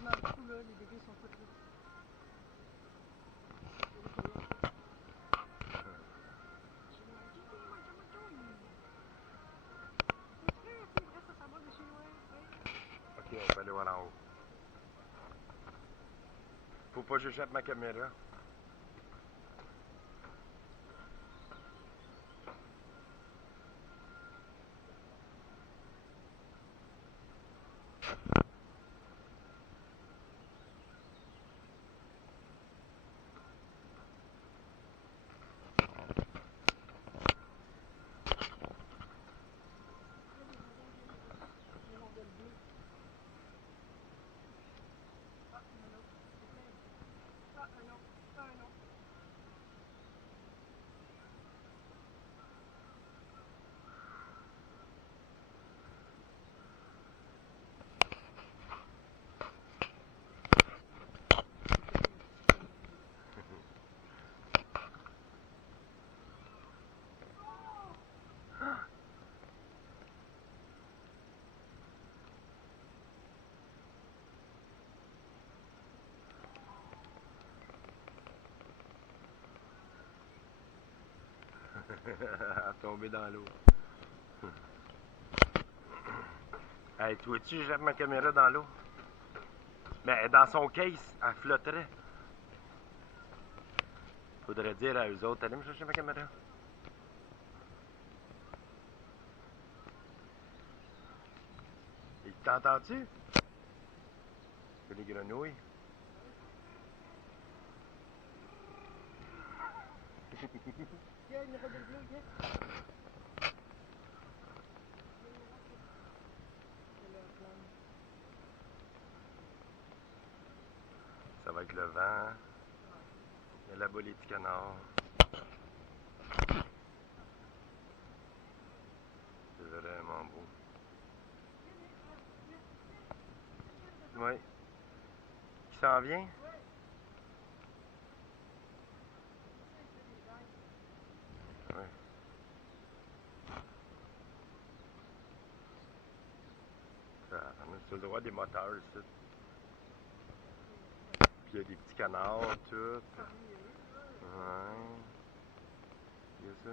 peu dans le trou, là. Les dégâts sont tous là. Ok, on peut aller voir en haut. Faut pas que je jette ma caméra. À tomber dans l'eau. Hey, tu vois-tu, je jette ma caméra dans l'eau? Mais dans son case, elle flotterait. Faudrait dire à eux autres, allez me chercher ma caméra. Et t'entends-tu? C'est des grenouilles. Viens, une rôde bleue, viens. Ça va être le vent. Il y a là-bas les petits canards. C'est vraiment beau. Oui. Qui s'en vient? Oui. On a sur le droit des moteurs ici. Puis il y a des petits canards, tout. Ouais. Il y a ça.